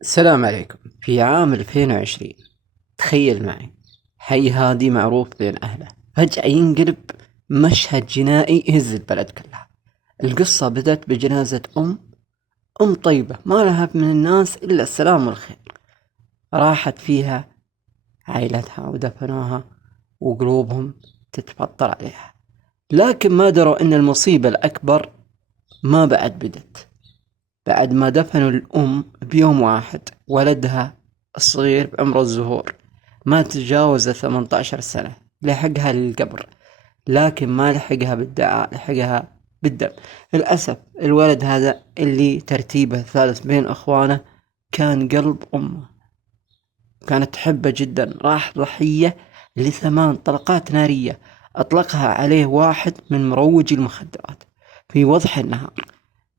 السلام عليكم. في عام 2020 تخيل معي حي هادي معروف بين أهله فجأة ينقلب مشهد جنائي يهز البلد كلها. القصة بدأت بجنازة أم طيبة ما لها من الناس إلا السلام والخير. راحت فيها عائلتها ودفنوها وقلوبهم تتفطر عليها، لكن ما دروا أن المصيبة الأكبر ما بعد بدت. بعد ما دفنوا الأم بيوم واحد ولدها الصغير بعمر الزهور ما تجاوز 18 سنة لحقها للقبر، لكن ما لحقها بالدعاء، لحقها بالدم. للأسف الولد هذا اللي ترتيبه الثالث بين أخوانه كان قلب أمه، كانت تحبه جدا، راح ضحية ل8 طلقات نارية أطلقها عليه واحد من مروجي المخدرات في وضح النهار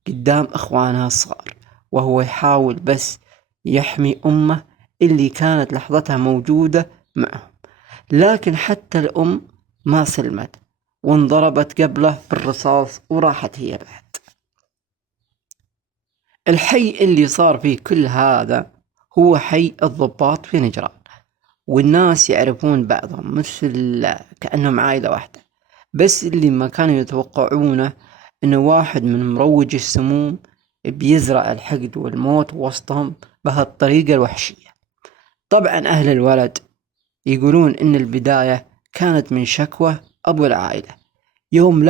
قدام اخوانها الصغار، وهو يحاول بس يحمي امه اللي كانت لحظتها موجودة معهم. لكن حتى الام ما سلمت وانضربت قبله بالرصاص وراحت هي بعد. الحي اللي صار فيه كل هذا هو حي الضباط في نجران، والناس يعرفون بعضهم مثل كأنهم عائلة واحدة. بس اللي ما كانوا يتوقعونه انه واحد من مروج السموم بيزرع الحقد والموت وسطهم بهالطريقة الوحشية. طبعا اهل الولد يقولون ان البداية كانت من شكوى ابو العائلة يوم